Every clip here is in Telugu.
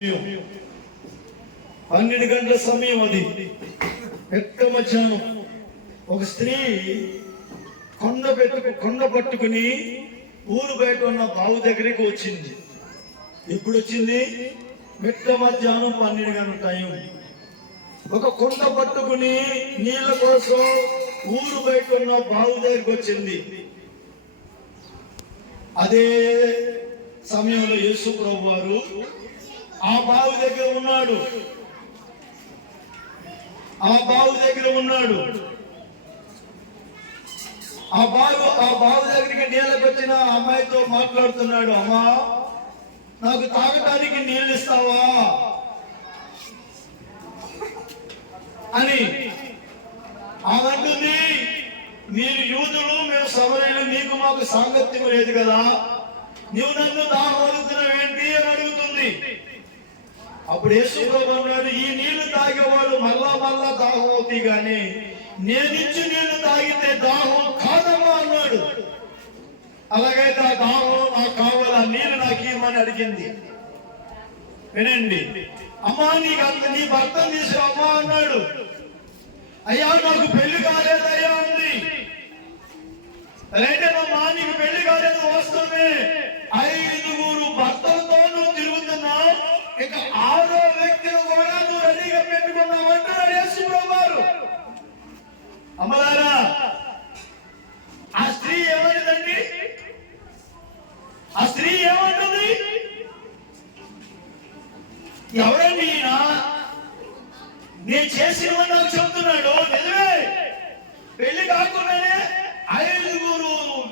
12 గంటల సమయం, అది పెద్ద మధ్యాహ్నం. ఒక స్త్రీ కొండ పట్టుకుని ఊరు బయట ఉన్న బావు దగ్గరికి వచ్చింది. ఎప్పుడు వచ్చింది? పెద్ద మధ్యాహ్నం 12 గంటల టైం. ఒక కొండ పట్టుకుని నీళ్ళ కోసం ఊరు బయట ఉన్న బావు దగ్గరికి వచ్చింది. అదే సమయంలో యేసు ప్రభు వారు ఆ బావి దగ్గర ఉన్నాడు. ఆ బావి దగ్గరికి నీళ్ళ పెట్టిన అమ్మాయితో మాట్లాడుతున్నాడు. అమ్మా, నాకు తాగటానికి నీళ్ళు ఇస్తావా అని. ఆమె అంటుంది, మీరు యూదులు, మేము సమరయులు, నీకు మాకు సాంగత్యం లేదు కదా, నువ్వు నన్ను దాహం అడుగుతున్నావు ఏంటి అని అడుగుతుంది. అప్పుడు యేసు ప్రభు అన్నాడు, ఈ నీళ్లు తాగేవాడు మళ్ళా దాహం అవుతాయి, కానీ నేనిచ్చి నీళ్లు తాగితే దాహం కాదమ్మా అన్నాడు. అలాగైతే ఆ దాహం నాకు కావాలి, ఆ నీళ్లు నాకు ఇవ్వమని అడిగింది. వినండి, అమ్మా నీ భర్తను తీసుకురమ్మా అన్నాడు. అయ్యా, నాకు పెళ్లి కాలేదయ్యా అంది. రైటేనమ్మా, నీకు పెళ్లి కాలేదు, వస్తుంది. 5 భర్తలతో నువ్వు తిరుగుతున్నావు, ఇక 6వ వ్యక్తిని కూడా నువ్వు రెడీగా పెట్టుకున్నావు అంటున్నాడు యేసు ప్రభు వారు. అమ్మలారా, ఆ స్త్రీ ఏమన్నదండి? ఆ స్త్రీ ఏమంటుంది? ఎవరండి ఈయన? నేను చేసినవని నాకు చెబుతున్నాడు. నిజమే, పెళ్లి కాకుండానే 5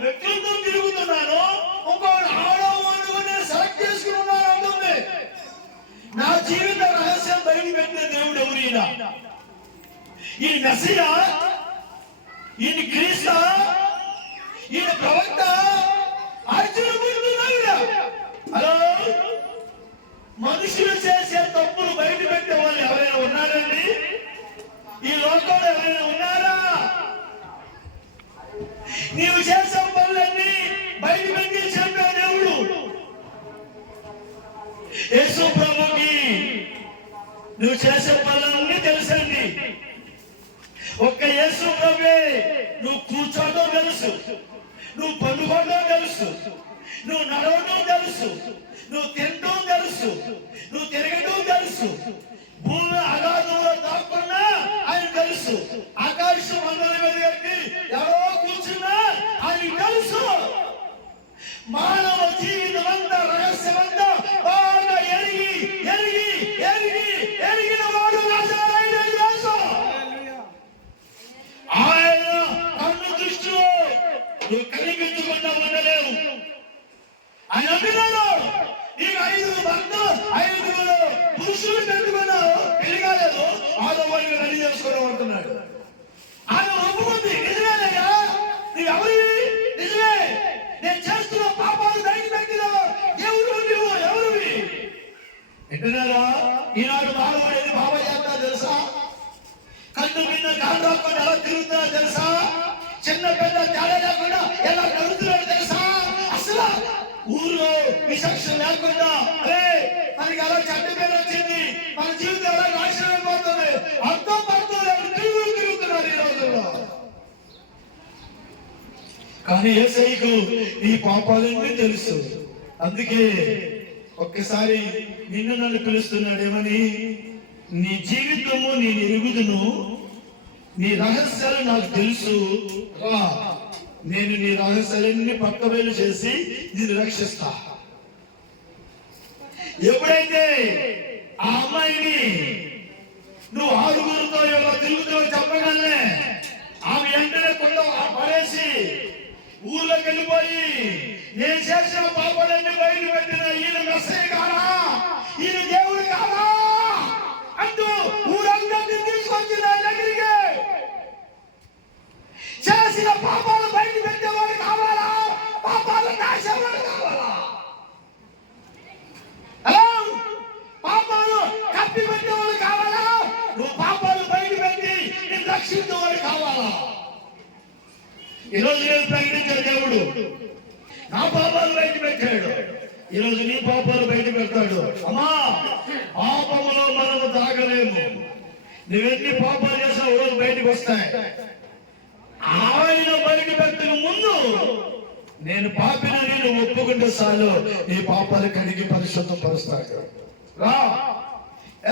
వ్యక్తులతో తిరుగుతున్నాను, ఇంకోటి 6వ వాడిని సెలెక్ట్ చేసుకుని ఉన్నాను అంటుంది. నా జీవిత రహస్యం బయట పెట్టిన దేవుడు ఎవరు? ఈ మెస్సియా, ఈయన క్రీస్తు, ఈయన ప్రవక్త, హలో, మనుషులు చేసే తప్పులు బయట పెట్టే వాళ్ళు ఎవరైనా ఉన్నారండి? ఈ లోకంలో ఎవరైనా ఉన్నారా? నీవు చేసే పనులన్నీ బయట పెట్టి చెప్పే దేవుడు యేసు ప్రభుకి నువ్వు చేసే పనులన్నీ తెలుసండి. ఒక్క యేసు ప్రభువే నువ్వు కూర్చోవడం తెలుసు, నువ్వు పండుకోవడం తెలుసు, నువ్వు నడవడం తెలుసు, నువ్వు తినడం తెలుసు, నువ్వు తిరగడం తెలుసు. భూమి అగాధంలో దాక్కున్నా ఆయన తెలుసు. ఆకాశం మండలం వెలుగకి ఎవరో కూర్చున్నా ఆయన తెలుసు. మానవ జీవితం అంతా రహస్యం అంతా బాగా ఎరిగిన వాడు నజరేయుడైన యేసు. ఆయన కన్ను దృష్టిలో నువ్వు కనిపించకుండా ఉండలేవు. ఆయన అంటున్నాడు, నీకు 5 పురుషులు పెట్టుకున్నావు, పెళ్లి కాలేదు, 6వ వాడిని రెడీ చేసుకోవడం అంటున్నాడు. ఆయన ఒప్పుకుంది, నిజమేనయ్యా, నీవు ఎవరివి? నిజమే, నేను చేస్తున్న పాపాలు బయట పెట్టినావు, నువ్వు ఎవరివి? వింటున్నారా? ఈనాడు మానవుడు ఎన్ని భావ చేస్తా తెలుసా? కన్ను మీద కాలు రాకుండా ఎలా తిరుగుతున్నా తెలుసా? చిన్న పెద్ద తేడా లేకుండా ఎలా నడుస్తున్నాడు తెలుసా? అసలు ఊర్లో విచక్షణ లేకుండా మనకి అలా చెడ్డ పేరు వచ్చింది, మన జీవితం ఎలా నాశనం అయిపోతుంది, అర్థం పడుతుంది, తిరుగుతున్నారు ఈ రోజుల్లో. కానీ యేసయ్యకు ఈ పాపాలన్నీ తెలుసు. అందుకే ఒక్కసారి నిన్ను నన్ను పిలుస్తున్నాడు. ఏమని? నీ జీవితము నేను ఎరుగుదును, నీ రహస్యాలు నాకు తెలుసు, రా, నేను నీ రహస్యాలన్నీ పక్కవేలు చేసి నిన్ను రక్షిస్తా. ఎప్పుడైతే ఆ అమ్మాయిని నువ్వు 6 ఎలా తిరుగుతావు చెప్పగానే ఆమె వెంటనే కొండ పడేసి ఊర్లోకి వెళ్ళిపోయి, నేను చేసిన పాపాలన్నీ బయట పెట్టిన ఈయన మెస్సయ్య కాదా, ఈయన దేవుడు కాదా అంటూ ఊరందరినీ తీసుకొచ్చి నా దగ్గరికి. చేసిన పాపాలు బయట పెట్టేవాడు కావాలా? పాపాలు నాశేవాడు కావాలా? పాపాలు కప్పి పెట్టేవాడు కావాలా? నువ్వు పాపాలు బయట పెట్టి నేను రక్షించేవాడు కావాలా? ఈరోజు నేను ప్రకటించే దేవుడు నా పాపాలు బయట పెట్టాడు, ఈరోజు నీ పాపాలు బయట పెడతాడు. అమ్మా, నువ్వెన్ని పాపాలు చేసావు రోజు బయటకు వస్తాయి. ఆయన బయట పెట్టక ముందు నేను పాపినని నువ్వు ఒప్పుకుంటే చాలు, నీ పాపాలు కడిగి పరిశుద్ధం పరుస్తాడు. రా,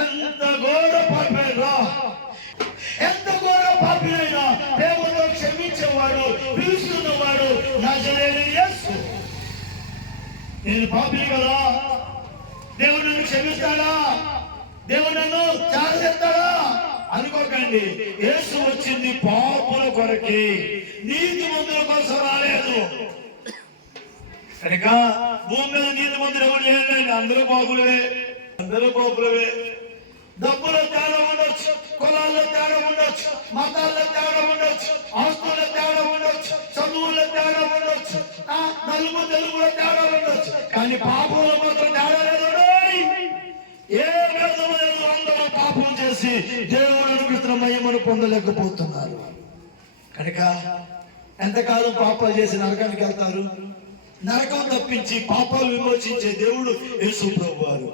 ఎంత ఘోర పాపైనా, ఎంత ఘోర పాపినైనా దేవుడు క్షమించేవాడు, పిలుస్తున్నవాడు నజరేయుడైన యేసు. నేను పాపిని కదా, దేవుడు నన్ను క్షమిస్తాడా, దేవుడు నన్ను చేస్తాడా అనుకోకండి. యేసు వచ్చింది పాపుల కొరకి, నీతిమంతుల కోసం రాలేదు. కనుక భూమి మీద నీతిమంతులు ఎవరు లేదండి, అందరూ పాపులవే, అందరూ పాపులవే. డబ్బులో తేడా ఉండొచ్చు, కులాల్లో తేడా ఉండొచ్చు, మతాల్లో తేడా ఉండొచ్చు, ఆస్తుల్లో తేడా ఉండొచ్చు, చదువుల్లో తేడా ఉండొచ్చు, నలుగు తెలుగులో తేడా ఉండొచ్చు, కానీ పాపంలో మాత్రం తేడా లేదు. ఏ విధమైన అందరూ పాపం చేసి దేవుడు అనుగ్రహించిన మహిమను పొందలేకపోతున్నారు. కనుక ఎంతకాలం పాపాలు చేసి నరకానికి వెళ్తారు? నరకం తప్పించి పాపాలు విమోచించే దేవుడు యేసు ప్రభువారు.